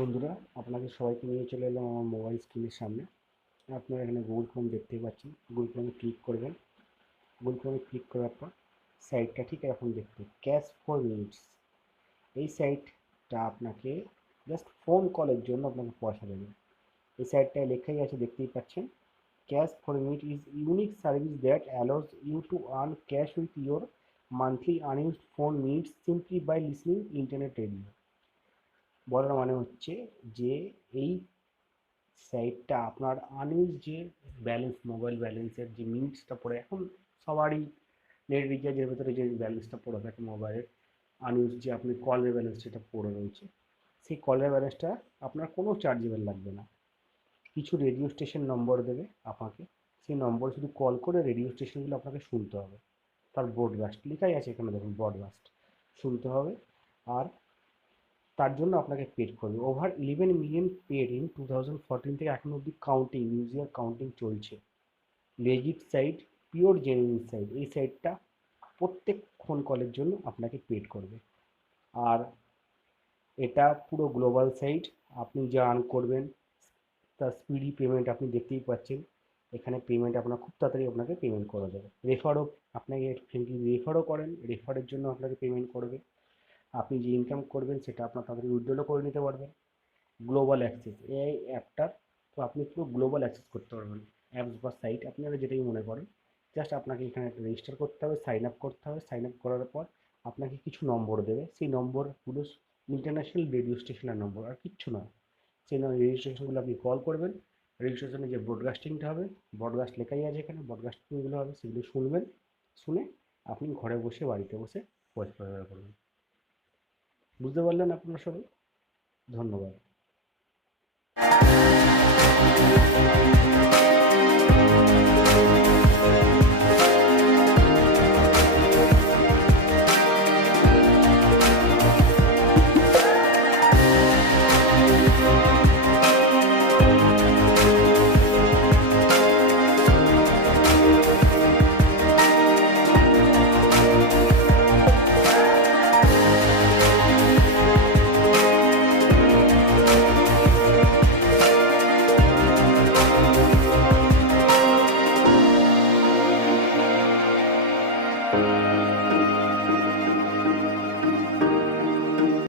বন্ধুরা, আপনাদের সবাইকে নিয়ে চলে এলাম আমার মোবাইল স্ক্রিনের সামনে। আপনারা এখানে গুগল ক্রোম দেখতেই পাচ্ছেন। গুগল ক্রোমে ক্লিক করবেন। গুগল ক্রোমে ক্লিক করার পর সাইটটা ঠিক এরকম দেখতে, ক্যাশ ফর মিনিটস। এই সাইটটা আপনাকে জাস্ট ফোন কলের জন্য আপনাকে পয়সা দেবে। এই সাইটটায় লেখাই আছে, দেখতেই পাচ্ছেন, cash for minute is unique service that allows you to earn cash with your monthly unused phone minutes simply by listening internet radio. বলার মানে হচ্ছে যে এই সাইটটা আপনার আনইউজ যে ব্যালেন্স, মোবাইল ব্যালেন্সের যে মিনিটসটা পড়ে, এখন সবারই নেট রিচার্জের ভেতরে যে ব্যালেন্সটা পড়ে থাকে মোবাইলের, আনইউজ যে আপনি কলের ব্যালেন্স যেটা পড়ে রয়েছে, সেই কলের ব্যালেন্সটা আপনার কোনো চার্জেবল লাগবে না। কিছু রেডিও স্টেশন নম্বর দেবে আপনাকে, সেই নম্বর শুধু কল করে রেডিও স্টেশনগুলো আপনাকে শুনতে হবে। তার ব্রডকাস্ট লেখাই আছে এখানে, দেখুন, ব্রডকাস্ট শুনতে হবে। আর তার জন্য আপনাকে পেড করবে। ওভার 11 মিলিয়ন পেড ইন 2014 থেকে এখন অবধি কাউন্টিং, ইউজার কাউন্টিং চলছে। Legit site, pure genuine site. এই সাইটটা প্রত্যেক ফোন কলের জন্য আপনাকে পেড করবে। আর এটা পুরো গ্লোবাল সাইট। আপনি যা আর্ন করবেন তার স্পিডি পেমেন্ট আপনি দেখতেই পাচ্ছেন। এখানে পেমেন্ট আপনার খুব তাড়াতাড়ি আপনাকে পেমেন্ট করা যাবে। রেফারও, আপনাকে রেফারও করেন, রেফারের জন্য আপনাকে পেমেন্ট করবে। আপনি যে ইনকাম করবেন সেটা আপনার তাড়াতাড়ি উইথড্রও করে নিতে পারবেন। গ্লোবাল অ্যাক্সেস, এই অ্যাপটার তো আপনি পুরো গ্লোবাল অ্যাক্সেস করতে পারবেন। অ্যাপস বা সাইট আপনারা যেটাই মনে করেন, জাস্ট আপনাকে এখানে একটা রেজিস্টার করতে হবে, সাইন আপ করতে হবে। সাইন আপ করার পর আপনাকে কিছু নম্বর দেবে, সেই নম্বরগুলো ইন্টারন্যাশনাল রেডিও স্টেশনের নম্বর, আর কিচ্ছু নয়। সেই রেজিস্ট্রেশনগুলো আপনি কল করবেন। রেজিস্ট্রেশনে যে ব্রডকাস্টিংটা হবে, ব্রডকাস্ট লেখাই আছে এখানে, ব্রডকাস্টিংগুলো হবে, সেগুলো শুনবেন। শুনে আপনি ঘরে বসে, বাড়িতে বসে পয়সা রোজগার করবেন। বুঝতে পারলেন আপনারা সবাই? ধন্যবাদ।